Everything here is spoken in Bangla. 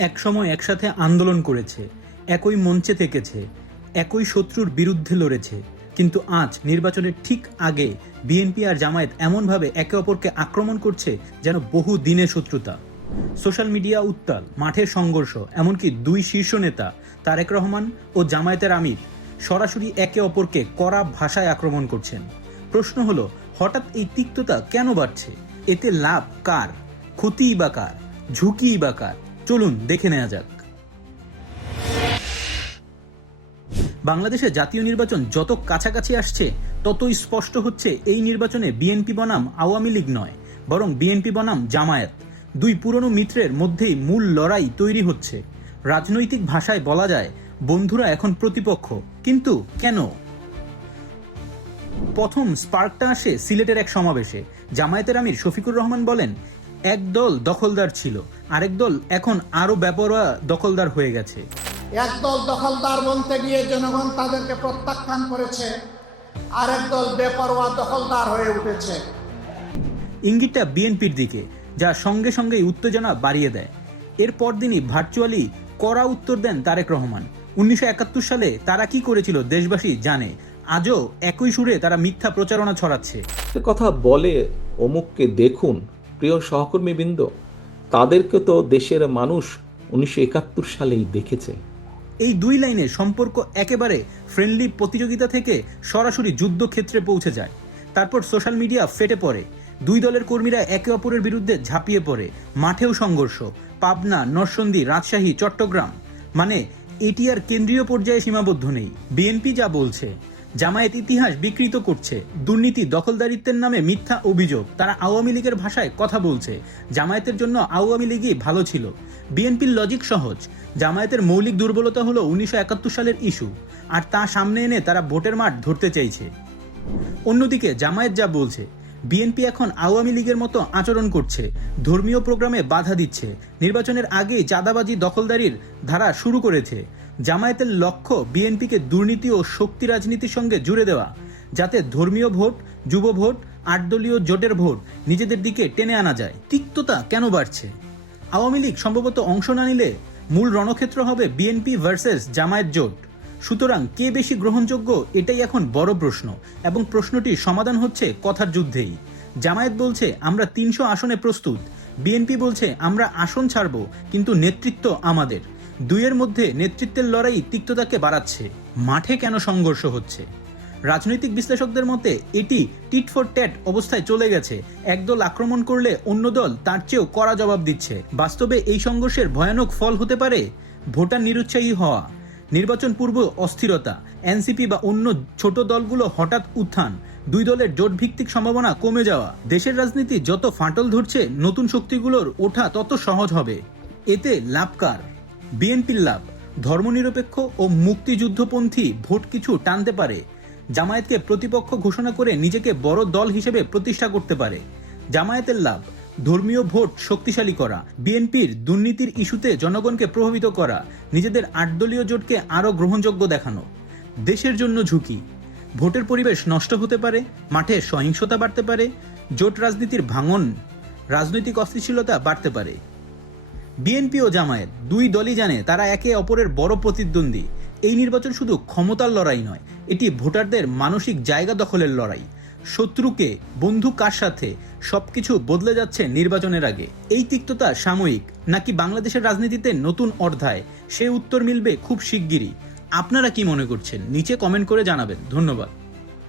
একসময় একসাথে আন্দোলন করেছে, একই মঞ্চে থেকেছে, একই শত্রুর বিরুদ্ধে লড়েছে। কিন্তু আজ নির্বাচনের ঠিক আগে বিএনপি আর জামায়াত এমনভাবে একে অপরকে আক্রমণ করছে যেন বহু দিনের শত্রুতা। সোশ্যাল মিডিয়া উত্তাল, মাঠের সংঘর্ষ, এমনকি দুই শীর্ষ নেতা, তারেক রহমান ও জামায়াতের আমির, সরাসরি একে অপরকে কড়া ভাষায় আক্রমণ করছেন। প্রশ্ন হলো, হঠাৎ এই তিক্ততা কেন বাড়ছে? এতে লাভ কার? ক্ষতিই বা কার? ঝুঁকিই বা কার? চলুন দেখে নেওয়া যাক। বাংলাদেশে জাতীয় নির্বাচন যত কাছাকাছি আসছে, ততই স্পষ্ট হচ্ছে এই নির্বাচনে বিএনপি বনাম আওয়ামী লীগ নয়, বরং বিএনপি বনাম জামায়াত। দুই পুরনো মিত্রের মধ্যেই মূল লড়াই তৈরি হচ্ছে। রাজনৈতিক ভাষায় বলা যায়, বন্ধুরা এখন প্রতিপক্ষ। কিন্তু কেন? প্রথম স্পার্কটা আসে সিলেটের এক সমাবেশে। জামায়াতের আমির শফিকুর রহমান বলেন এক দল দখলদার ছিল আরেক দল এখন আরও বেপরোয়া দখলদার হয়ে গেছে। একদল দখলদার বলতে গিয়ে জনগণ তাদেরকে প্রত্যাখ্যান করেছে আরেক দল বেপরোয়া দখলদার হয়ে উঠেছে। ইঙ্গিতটা বিএনপির দিকে যা সঙ্গে সঙ্গেই উত্তেজনা বাড়িয়ে দেয়। এর পরদিনই ভার্চুয়ালি কড়া উত্তর দেন তারেক রহমান। উনিশশো একাত্তর সালে তারা কি করেছিল দেশবাসী জানে আজও একই সুরে তারা মিথ্যা প্রচারণা ছড়াচ্ছে। কথা বলে অমুককে দেখুন প্রিয় সহকর্মীবৃন্দ, তাদেরকে তো দেশের মানুষ উনিশশো একাত্তর সালেই দেখেছে। এই দুই লাইনে সম্পর্ক একেবারে ফ্রেন্ডলি প্রতিযোগিতা থেকে সরাসরি যুদ্ধক্ষেত্রে পৌঁছে যায়। তারপর সোশ্যাল মিডিয়া ফেটে পড়ে। দুই দলের কর্মীরা একে অপরের বিরুদ্ধে ঝাঁপিয়ে পড়ে। মাঠেও সংঘর্ষ। পাবনা, নরসন্দী, রাজশাহী, চট্টগ্রাম। মানে এটি আর কেন্দ্রীয় পর্যায়ে সীমাবদ্ধ নেই। বিএনপি যা বলছে জামায়াত ইতিহাস বিকৃত করছে। দুর্নীতি, দখলদারিত্বের নামে মিথ্যা অভিযোগ। তারা আওয়ামী লীগের ভাষায় কথা বলছে। জামায়াতের জন্য আওয়ামী লীগই ভালো ছিল। বিএনপির লজিক সহজ। জামায়াতের মৌলিক দুর্বলতা হলো উনিশশো একাত্তর সালের ইস্যু। আর তা সামনে এনে তারা ভোটের মাঠ ধরতে চাইছে। অন্যদিকে জামায়াত যা বলছে, বিএনপি এখন আওয়ামী লীগের মতো আচরণ করছে। ধর্মীয় প্রোগ্রামে বাধা দিচ্ছে। নির্বাচনের আগেই চাঁদাবাজি, দখলদারির ধারা শুরু করেছে। জামায়াতের লক্ষ্য বিএনপিকে দুর্নীতি ও শক্তি রাজনীতির সঙ্গে জুড়ে দেওয়া, যাতে ধর্মীয় ভোট, যুব ভোট, আটদলীয় জোটের ভোট নিজেদের দিকে টেনে আনা যায়। তিক্ততা কেন বাড়ছে? আওয়ামী লীগ সম্ভবত অংশ না নিলে মূল রণক্ষেত্র হবে বিএনপি ভার্সেস জামায়াত জোট। সুতরাং কে বেশি গ্রহণযোগ্য এটাই এখন বড় প্রশ্ন এবং প্রশ্নটির সমাধান হচ্ছে কথার যুদ্ধেই। জামায়াত বলছে, আমরা তিনশো আসনে প্রস্তুত। বিএনপি বলছে, আমরা আসন ছাড়ব, কিন্তু নেতৃত্ব আমাদের। দুইয়ের মধ্যে নেতৃত্বের লড়াই তিক্ততাকে বাড়াচ্ছে। মাঠে কেন সংঘর্ষ হচ্ছে? রাজনৈতিক বিশ্লেষকদের মতে, এটি টিট ফর ট্যাট অবস্থায় চলে গেছে। একদল আক্রমণ করলে অন্য দল তার চেয়েও কড়া জবাব দিচ্ছে। বাস্তবে এই সংঘর্ষের ভয়ানক ফল হতে পারে ভোটার নিরুৎসাহী হওয়া, নির্বাচন পূর্ব অস্থিরতা, এনসিপি বা অন্য ছোট দলগুলো হঠাৎ উত্থান, দুই দলের জোট ভিত্তিক সম্ভাবনা কমে যাওয়া, দেশের রাজনীতি যত ফাটল ধরছে, নতুন শক্তিগুলোর ওঠা তত সহজ হবে। এতে লাভকার বিএনপির লাভ, ধর্মনিরপেক্ষ ও মুক্তিযুদ্ধপন্থী ভোট কিছু টানতে পারে, জামায়াতকে প্রতিপক্ষ ঘোষণা করে নিজেকে বড় দল হিসেবে প্রতিষ্ঠা করতে পারে। জামায়াতের লাভ, ধর্মীয় ভোট শক্তিশালী করা, বিএনপির দুর্নীতির ইস্যুতে জনগণকে প্রভাবিত করা, নিজেদের আটদলীয় জোটকে আরও গ্রহণযোগ্য দেখানো। দেশের জন্য ঝুঁকি, ভোটের পরিবেশ নষ্ট হতে পারে, মাঠে সহিংসতা বাড়তে পারে, জোট রাজনীতির ভাঙন, রাজনৈতিক অস্থিতিশীলতা বাড়তে পারে। বিএনপি ও জামায়াত দুই দলই জানে তারা একে অপরের বড় প্রতিদ্বন্দ্বী। এই নির্বাচন শুধু ক্ষমতার লড়াই নয়, এটি ভোটারদের মানসিক জায়গা দখলের লড়াই। শত্রুকে, বন্ধু কার সাথে, সবকিছু বদলে যাচ্ছে নির্বাচনের আগে। এই তিক্ততা সাময়িক, নাকি বাংলাদেশের রাজনীতিতে নতুন অধ্যায়? সে উত্তর মিলবে খুব শিগগিরই। আপনারা কি মনে করছেন? নিচে কমেন্ট করে জানাবেন। ধন্যবাদ।